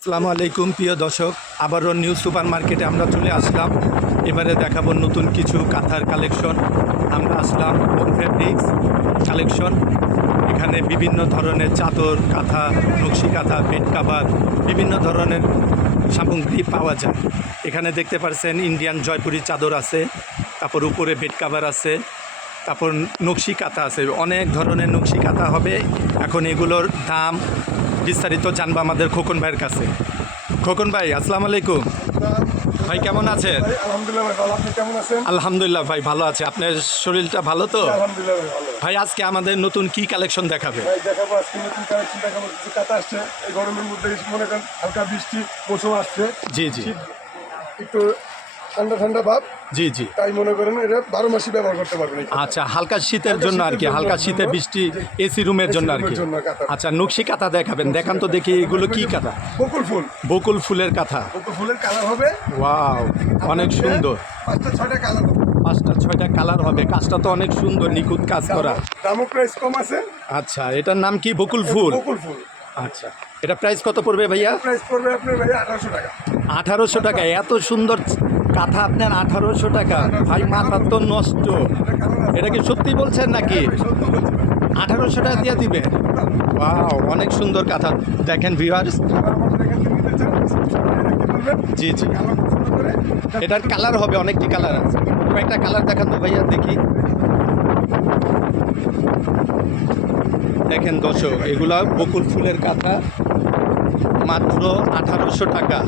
আসসালামু আলাইকুম প্রিয় দর্শক, আবারও নিউ সুপার মার্কেটে আমরা চলে আসলাম। এবারে দেখাবো নতুন কিছু কাঁথার কালেকশন। আমরা আসলাম হোম ফেব্রিক্স কালেকশন। এখানে বিভিন্ন ধরনের চাদর, কাঁথা, নকশি কাঁথা, বেড কাভার, বিভিন্ন ধরনের সামগ্রী পাওয়া যায়। এখানে দেখতে পাচ্ছেন ইন্ডিয়ান জয়পুরি চাদর আছে, তারপর উপরে বেড কাভার আছে, তারপর নকশি কাঁথা আছে। অনেক ধরনের নকশি কাঁথা হবে। এখন এগুলোর দাম বিস্তারিত জানবো আমাদের খোকন ভাইয়ের কাছে। খোকন ভাই, আসসালামু আলাইকুম। ভাই কেমন আছেন? আলহামদুলিল্লাহ ভাই ভালো। আপনি কেমন আছেন? আলহামদুলিল্লাহ ভাই ভালো আছে। আপনার শরীরটা ভালো তো? আলহামদুলিল্লাহ ভাই ভালো। ভাই আজকে আমাদের নতুন কি কালেকশন দেখাবে? ভাই দেখাবো আজকে নতুন কালেকশন, দেখাবো কিছু কাঁথা আসছে। এই গরমের মধ্যে মনে করেন হালকা বৃষ্টি মৌসুম আসছে, জি জি শীত একটু ঠান্ডা ঠান্ডা ভাব, জি জি। তাই মনে করেন এটা 12 মাসই ব্যবহার করতে পারবেন। আচ্ছা, হালকা শীতের জন্য আর কি, হালকা শীতে বৃষ্টি এসি রুমের জন্য আর কি। আচ্ছা, নকশি কাঁথা দেখাবেন, দেখান তো দেখি এগুলো কি কাঁথা? বকুল ফুল, বকুল ফুলের কাঁথা। বকুল ফুলের কালার হবে। ওয়াও, অনেক সুন্দর। 5টা 6টা কালার হবে। 5টা 6টা কালার হবে। কাজটা তো অনেক সুন্দর, নিখুঁত কাজ করা। দামও প্রাইস কম আছে। আচ্ছা, এটার নাম কি? বকুল ফুল। বকুল ফুল। আচ্ছা, এটা প্রাইস কত পড়বে ভাইয়া? প্রাইস পড়বে আপনার ভাই 1800 টাকা। 1800 টাকা? এত সুন্দর কাঁথা আপনার 1800 টাকা? ভাই মাথা তো নষ্ট। এটা কি সত্যি বলছেন নাকি? 1800 টাকা দিয়ে দিবে? ওয়াও, অনেক সুন্দর কাঁথা। দেখেন ভিউয়ার্স, জি জি। এটার কালার হবে, অনেকটি কালার আছে। কয়েকটা কালার দেখান তো ভাইয়া দেখি। দেখেন দর্শক, এগুলা বকুল ফুলের কাঁথা, মাত্র 1800 টাকা।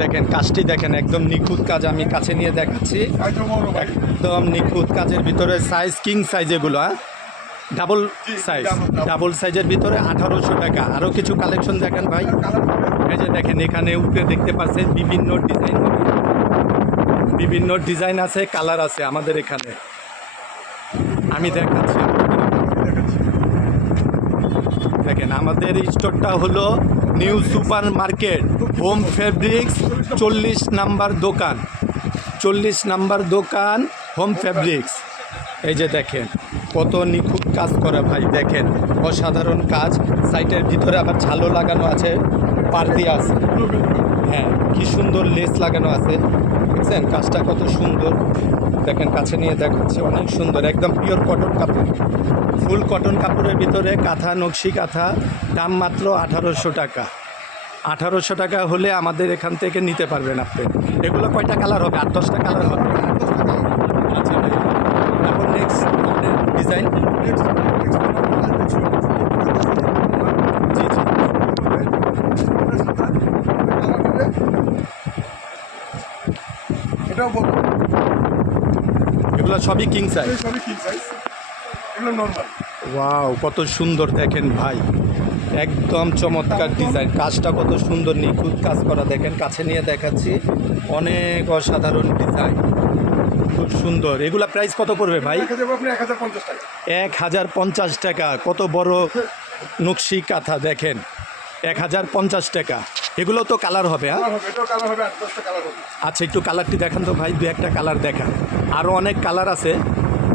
দেখেন কাজটি দেখেন, একদম নিখুঁত কাজ। আমি কাছে নিয়ে দেখাচ্ছি, একদম নিখুঁত কাজের ভিতরে সাইজ কিং সাইজ, এগুলো ডাবল সাইজ, ডাবল সাইজের ভিতরে 1800 টাকা। আরও কিছু কালেকশন দেখেন ভাই। এই যে দেখেন, এখানে উপরে দেখতে পাচ্ছেন বিভিন্ন ডিজাইন, বিভিন্ন ডিজাইন আছে, কালার আছে আমাদের এখানে। আমি দেখাচ্ছি। দেখেন, আমাদের স্টোরটা হলো new super market, home fabrics, 40 number দোকান, 40 নাম্বার দোকান, হোম ফেব্রিক্স। এই যে দেখেন কত নিখুঁত কাজ করা ভাই, দেখেন অসাধারণ কাজ। সাইটের ভিতরে আবার ঝালও লাগানো আছে, পার্দি আছে। হ্যাঁ, কি সুন্দর লেস লাগানো আছে, দেখছেন কাজটা কত সুন্দর। দেখেন কাছে নিয়ে দেখাচ্ছে, অনেক সুন্দর, একদম পিওর কটন কাপড়, ফুল কটন কাপড়ের ভিতরে কাঁথা, নকশি কাঁথা। দাম মাত্র 1800 টাকা। 1800 টাকা হলে আমাদের এখান থেকে নিতে পারবেন আপনি। এগুলো কয়টা কালার হবে? 8-10টা কালার হবে। আচ্ছা ভাই, তারপর নেক্সট ডিজাইন। জি জি। এটাও বকুল, এগুলো সবই কিং সাইজ। সবই কি সাইজ, এগুলো নরমাল। ওয়াও, কত সুন্দর দেখেন ভাই, একদম চমৎকার ডিজাইন। কাজটা কত সুন্দর, নিখুঁত কাজ করা। দেখেন কাছে নিয়ে দেখাচ্ছি, অনেক অসাধারণ ডিজাইন, খুব সুন্দর। এগুলা প্রাইস কত পড়বে ভাই? 1050 টাকা। 1050 টাকা। কত বড় নকশি কাঁথা দেখেন, 1050 টাকা। এগুলো তো কালার হবে? হ্যাঁ, কালার হবে, এটাও কালার হবে, 8-10টা কালার হবে। আচ্ছা, একটু কালারটি দেখান তো ভাই, 2-একটা কালার দেখান। আরও অনেক কালার আছে,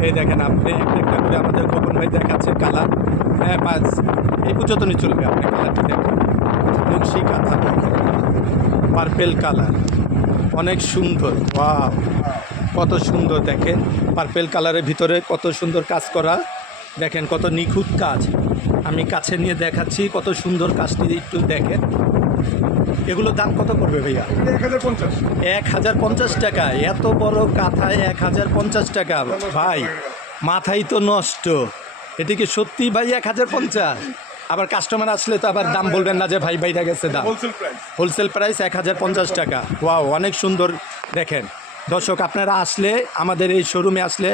এই দেখেন আপনি একটা একটা করে আমাদের খোকন ভাই দেখাচ্ছে কালার। হ্যাঁ বাস, এই পর্যন্তই চলবে। আপনি কালারটি দেখেন, নকশি কাঁথা দেখেন, পার্পেল কালার, অনেক সুন্দর। ওয়াও, কত সুন্দর দেখেন, পার্পেল কালারের ভিতরে কত সুন্দর কাজ করা। দেখেন কত নিখুঁত কাজ। আমি কাছে নিয়ে দেখাচ্ছি, কত সুন্দর কাজটি একটু দেখেন। এগুলোর দাম কত পড়বে ভাইয়া? 1050। 1050 টাকা? এত বড় কাঁথায় 1050 টাকা? ভাই মাথাই তো নষ্ট। এটি কি সত্যি ভাই 1050? আবার কাস্টমার আসলে তো আবার দাম বলবেন না যে ভাই বাইরে গেছে দাম। Wholesale price. হোলসেল প্রাইস 1050 টাকা। ওয়াও, অনেক সুন্দর। দেখেন দর্শক, আপনারা আসলে, আমাদের এই শোরুমে আসলে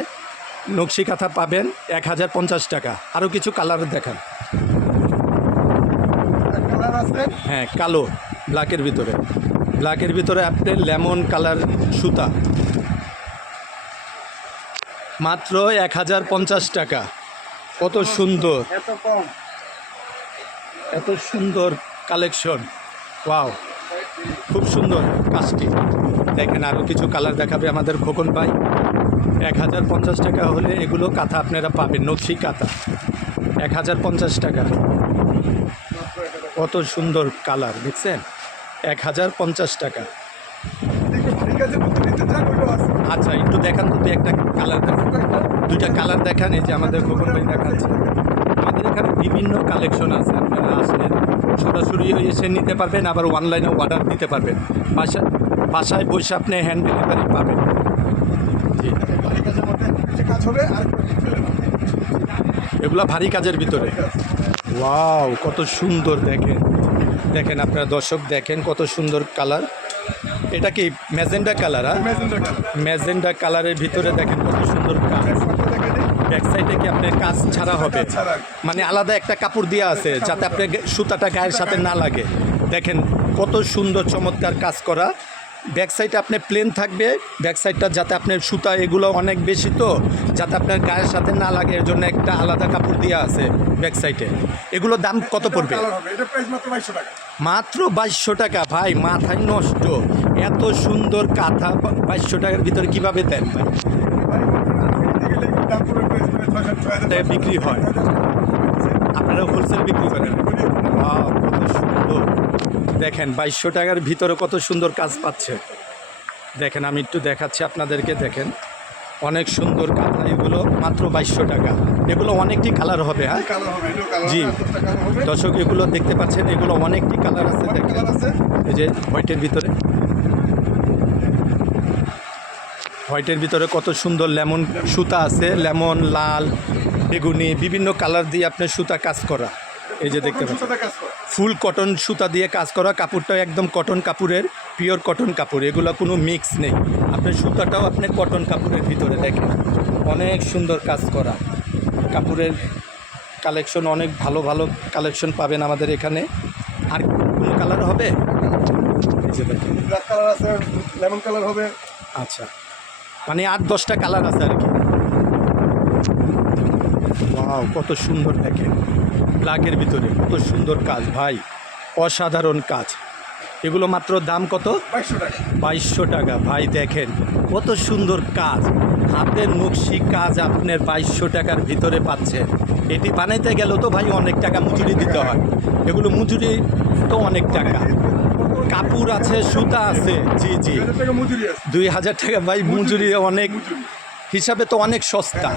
নকশি কাঁথা পাবেন 1050 টাকা। আরও কিছু কালার দেখান। কালার আছে। হ্যাঁ, কালো, ব্ল্যাকের ভিতরে, ব্ল্যাকের ভিতরে আপনার লেমন কালার সুতা, মাত্র 1050 টাকা। কত সুন্দর, এত কম। এত সুন্দর কালেকশন। ওয়াও, খুব সুন্দর কাজটি। দেখেন আরও কিছু কালার দেখাবে আমাদের খোকন ভাই। 1050 টাকা হলে এগুলো কাঁথা আপনারা পাবেন, নকশি কাঁথা 1050 টাকা। কত সুন্দর কালার দেখছেন। 1050 টাকা। ঠিক আছে, বলতে নিতে চান ওইটাও আছে। আচ্ছা, একটু দেখান তো, একটা কালার দেখান, দুইটা কালার দেখান। এই যে আমাদের খোকন ভাই দেখাচ্ছে। আমাদের এখানে বিভিন্ন কালেকশন আছে, আপনারা আসলে সরাসরি এসে নিতে পারবেন, আবার অনলাইনে অর্ডার দিতে পারবেন। বাসায় বসে আপনি হ্যান্ড ডেলিভারি পাবেন। জি, ভারী কাজের মধ্যে যে কাজ হবে আর এগুলো ভারী কাজের ভিতরে। ওয়াও, কত সুন্দর দেখেন। দেখেন আপনারা দর্শক, দেখেন কত সুন্দর কালার। এটা কি ম্যাজেন্ডা কালার? ম্যাজেন্ডা কালারের ভিতরে দেখেন কত সুন্দর কাজ। ব্যাক সাইডে কি আপনার কাজ ছাড়া হবে, মানে আলাদা একটা কাপড় দেওয়া আছে যাতে আপনার সুতাটা গায়ের সাথে না লাগে। দেখেন কত সুন্দর চমৎকার কাজ করা। ব্যাক সাইডে আপনার প্লেন থাকবে, ব্যাক সাইডটা যাতে আপনার সুতা এগুলো অনেক বেশি, তো যাতে আপনার গায়ের সাথে না লাগে এর জন্য একটা আলাদা কাপড় দেওয়া আছে ব্যাক সাইডে। এগুলো দাম কত পড়বে? এটা প্রাইস মাত্র 2200 টাকা। মাত্র 2200 টাকা। ভাই মাথায় নষ্ট, এত সুন্দর কাঁথা 2200 টাকার ভিতরে কীভাবে দেন ভাই? টাকা বিক্রি হয়, আপনারা হোলসেল বিক্রি করেন? কত সুন্দর দেখেন, 2200 টাকার ভিতরে কত সুন্দর কাজ পাচ্ছে। দেখেন আমি একটু দেখাচ্ছি আপনাদেরকে, দেখেন অনেক সুন্দর কাঁথা এগুলো, মাত্র 2200 টাকা। এগুলো অনেকটি কালার হবে। হ্যাঁ জি দর্শক, এগুলো দেখতে পাচ্ছেন, এগুলো অনেকটি কালার আছে। দেখেন এই যে হোয়াইটের ভিতরে, হোয়াইটের ভিতরে কত সুন্দর লেমন সুতা আছে, লেমন, লাল, বেগুনি, বিভিন্ন কালার দিয়ে আপনার সুতা কাজ করা। এই যে দেখতে পাচ্ছেন ফুল কটন সুতা দিয়ে কাজ করা। কাপড়টা একদম কটন কাপড়ের, পিওর কটন কাপড়, এগুলো কোনো মিক্স নেই। আপনার সুতাটাও আপনি কটন কাপড়ের ভিতরে দেখেন, অনেক সুন্দর কাজ করা। কাপড়ের কালেকশন অনেক ভালো ভালো কালেকশন পাবেন আমাদের এখানে। আর কোনো কালার হবে? এই যে দেখেন ব্ল্যাক কালার আছে, লেমন কালার হবে। আচ্ছা, মানে 8-10টা কালার আছে আর কি। ওয়াও, কত সুন্দর দেখেন, ব্ল্যাকের ভিতরে কত সুন্দর কাজ ভাই, অসাধারণ কাজ। এগুলো মাত্র দাম কত? 2200 টাকা। 2200 টাকা। ভাই দেখেন কত সুন্দর কাজ, হাতের নকশি কাজ আপনার 2200 টাকার ভিতরে পাচ্ছেন। এটি বানাইতে গেলেও তো ভাই অনেক টাকা মজুরি দিতে হয়, এগুলো মজুরি তো অনেক টাকা। কাপড় আছে, সুতা আছে। জি জি, 2000 টাকা ভাই মজুরি, অনেক হিসাবে তো অনেক সস্তা।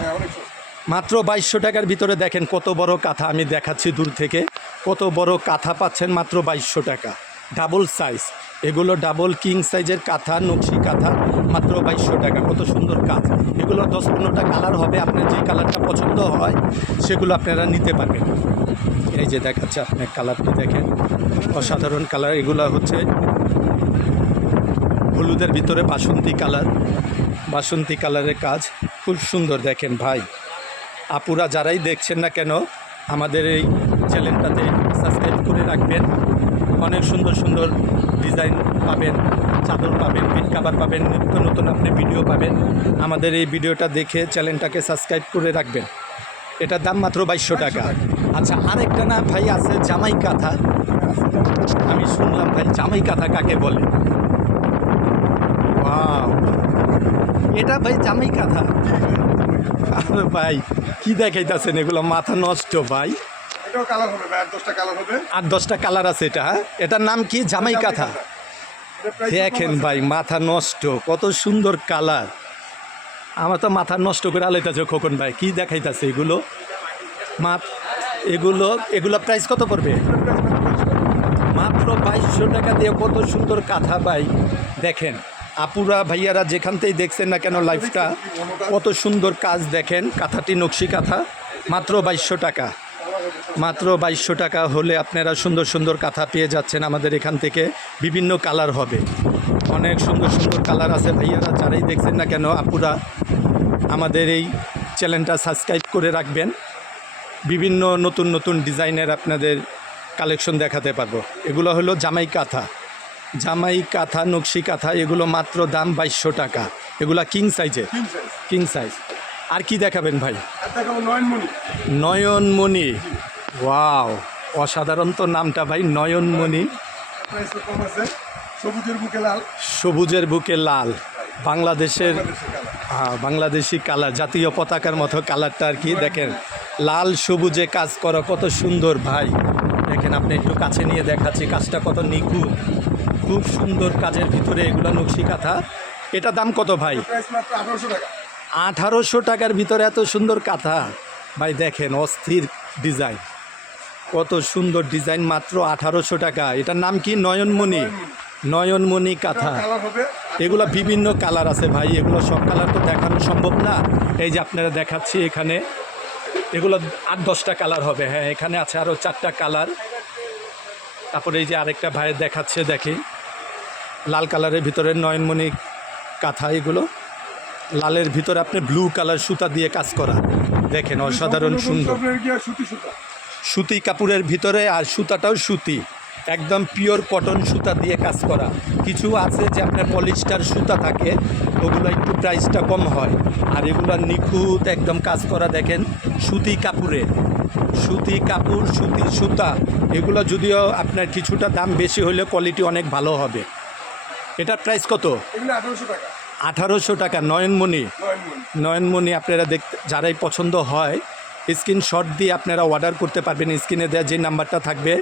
মাত্র 2200 টাকার ভিতরে দেখেন কত বড় কাঁথা, আমি দেখাচ্ছি দূর থেকে, কত বড় কাঁথা পাচ্ছেন মাত্র 2200 টাকা। ডাবল সাইজ, এগুলো ডাবল কিং সাইজের কাঁথা, নকশি কাঁথা, মাত্র 2200 টাকা। কত সুন্দর কাজ। এগুলো 10-15টা কালার হবে, আপনার যে কালারটা পছন্দ হয় সেগুলো আপনারা নিতে পারবেন। এই যে দেখাচ্ছে আপনার কালারটি দেখেন, অসাধারণ কালার। এগুলো হচ্ছে হলুদের ভিতরে বাসন্তী কালার, বাসন্তী কালারের কাজ খুব সুন্দর। দেখেন ভাই, আপুরা যারাই দেখছেন না কেন, আমাদের এই চ্যানেলটাতে সাবস্ক্রাইব করে রাখবেন। অনেক সুন্দর সুন্দর ডিজাইন পাবেন, চাদর পাবেন, বেড কাভার পাবেন, নিত্য নতুন আপনি ভিডিও পাবেন। আমাদের এই ভিডিওটা দেখে চ্যানেলটাকে সাবস্ক্রাইব করে রাখবেন। এটার দাম মাত্র 2200 টাকা। আচ্ছা, আরেকটা না ভাই আছে জামাই কাঁথা, আমি শুনলাম ভাই জামাই কাঁথা কাকে বলে? ওয়াও, এটা ভাই জামাই কাঁথা? আরে ভাই কি দেখাইতেছেন, এগুলো মাথা নষ্ট ভাই। এটাও কালার হবে ভাই, 8-10টা কালার হবে। 8-10টা কালার আছে এটা। এটার নাম কি? জামাই কাঁথা। দেখেন ভাই মাথা নষ্ট, কত সুন্দর কালার। আমার তো মাথা নষ্ট করে আলাইতেছে খোকন ভাই, কি দেখাইতেছে এগুলো? এগুলো প্রাইস কত পড়বে? মাত্র 2200 টাকা দিয়ে কত সুন্দর কাঁথা ভাই। দেখেন আপুরা ভাইয়ারা যেখান থেকেই দেখছেন না কেন লাইফটা, কত সুন্দর কাজ। দেখেন কাঁথাটি নকশি কাঁথা, মাত্র 2200 টাকা। মাত্র 2200 টাকা হলে আপনারা সুন্দর সুন্দর কাঁথা পেয়ে যাচ্ছেন আমাদের এখান থেকে। বিভিন্ন কালার হবে, অনেক সুন্দর সুন্দর কালার আছে। ভাইয়ারা যারাই দেখছেন না কেন, আপুরা আমাদের এই চ্যানেলটা সাবস্ক্রাইব করে রাখবেন। বিভিন্ন নতুন নতুন ডিজাইনের আপনাদের কালেকশন দেখাতে পারবো। এগুলো হলো জামাই কাঁথা, জামাই কাঁথা, নকশি কাঁথা। এগুলো মাত্র দাম 2200 টাকা। এগুলা কিং সাইজের, কিং সাইজ। আর কি দেখাবেন ভাই? নয়নমণি। ওয়াও, অসাধারণ তো নামটা ভাই, নয়নমণি। সবুজের বুকে লাল, বাংলাদেশের বাংলাদেশি কালার, জাতীয় পতাকার মতো কালারটা আর কি। দেখেন লাল সবুজে কাজ করা, কত সুন্দর ভাই। দেখেন আপনি একটু কাছে নিয়ে দেখাচ্ছি, কাজটা কত নিখুঁত, খুব সুন্দর কাজের ভিতরে এগুলো নকশি কাঁথা। এটা দাম কত ভাই? প্রাইস মাত্র 1800 টাকা। 1800 টাকার ভিতরে এত সুন্দর কাঁথা ভাই, দেখেন অস্থির ডিজাইন, কত সুন্দর ডিজাইন, মাত্র 1800 টাকা। এটার নাম কি? নয়নমণি। নয়নমণি কাঁথা। কালার হবে এগুলো বিভিন্ন কালার আছে ভাই, এগুলো সব কালার তো দেখানো সম্ভব না। এই যে আপনারা দেখাচ্ছি এখানে, এগুলো 8-10টা কালার হবে। হ্যাঁ, এখানে আছে আরও 4টা কালার। তারপরে এই যে আরেকটা ভাইয়ের দেখাচ্ছে, দেখি লাল কালারের ভিতরে নয়নমণি কাঁথা। এগুলো লালের ভিতরে আপনি ব্লু কালার সুতা দিয়ে কাজ করা, দেখেন অসাধারণ সুন্দর। আপনার কি সুতি সুতা। সুতি কাপড়ের ভিতরে, আর সুতাটাও সুতি, একদম পিওর কটন সুতা দিয়ে কাজ করা। কিছু আছে যে আপনার পলিস্টার সুতা থাকে, ওগুলো একটু প্রাইসটা কম হয়। আর এগুলো নিখুঁত একদম কাজ করা, দেখেন সুতি কাপড়ে, সুতি কাপড়, সুতি সুতা। এগুলো যদিও আপনার কিছুটা দাম বেশি হলে কোয়ালিটি অনেক ভালো হবে। এটার প্রাইস কত? এগুলো 1800 টাকা। 1800 টাকা। নয়নমণি। নয়নমণি। নয়নমণি আপনারা দেখতে, যারাই পছন্দ হয় স্ক্রিনশট দিয়ে আপনারা অর্ডার করতে পারবেন। স্ক্রিনে দেওয়া যে নাম্বারটা থাকবে,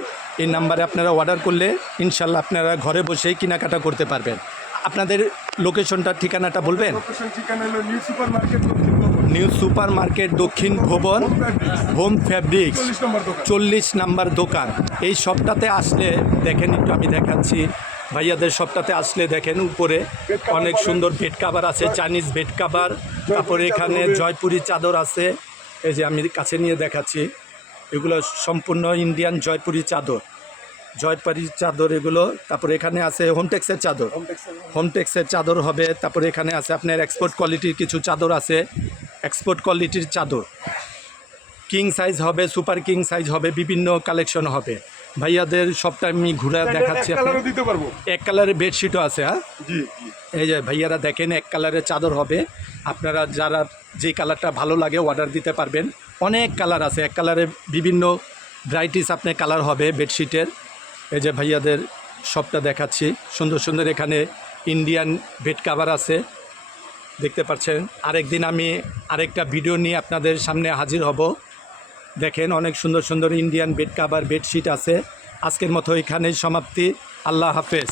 এই নাম্বারে আপনারা অর্ডার করলে ইনশাল্লাহ আপনারা ঘরে বসেই কেনাকাটা করতে পারবেন। আপনাদের লোকেশনটা, ঠিকানাটা বলবেন? লোকেশন ঠিকানা হলো নিউ সুপার মার্কেট দক্ষিণ ভবন। নিউ সুপার মার্কেট দক্ষিণ ভবন, হোম ফ্যাব্রিক্স, 40 নম্বর দোকান। 40 নাম্বার দোকান। এই শপটাতে আসলে দেখেন, একটু আমি দেখাচ্ছি ভাইয়াদের শপটাতে আসলে দেখেন উপরে অনেক সুন্দর বেড কাভার আছে, চাইনিজ বেড কাভার। তারপরে এখানে জয়পুরি চাদর আছে, এই যে আমি কাছে নিয়ে দেখাচ্ছি, এগুলো সম্পূর্ণ ইন্ডিয়ান জয়পুরি চাদর, জয়পুরি চাদর এগুলো। তারপরে এখানে আছে হোমটেক্সের চাদর, হোমটেক্সের চাদর হবে। তারপরে এখানে আছে আপনার এক্সপোর্ট কোয়ালিটির কিছু চাদর আছে, এক্সপোর্ট কোয়ালিটির চাদর, কিং সাইজ হবে, সুপার কিং সাইজ হবে, বিভিন্ন কালেকশন হবে। ভাইয়াদের সবটা আমি ঘুরে দেখাচ্ছি। কালারও দিতে পারবো। এক কালারের বেডশিটও আছে। হ্যাঁ, জি জি। এই যে ভাইয়ারা দেখেন, এক কালারের চাদর হবে। আপনারা যারা যে কালারটা ভালো লাগে অর্ডার দিতে পারবেন। অনেক কালার আছে, এক কালারের বিভিন্ন ভ্যারাইটিস আপনার কালার হবে বেডশিটের। এই যে ভাইয়াদের সবটা দেখাচ্ছি, সুন্দর সুন্দর এখানে ইন্ডিয়ান বেড কাভার আছে, দেখতে পাচ্ছেন। আরেকদিন আমি আরেকটা ভিডিও নিয়ে আপনাদের সামনে হাজির হব। দেখেন অনেক সুন্দর সুন্দর ইন্ডিয়ান বেড কাভার, বেডশিট আছে। আজকের মতো এখানেই সমাপ্তি। আল্লাহ হাফেজ।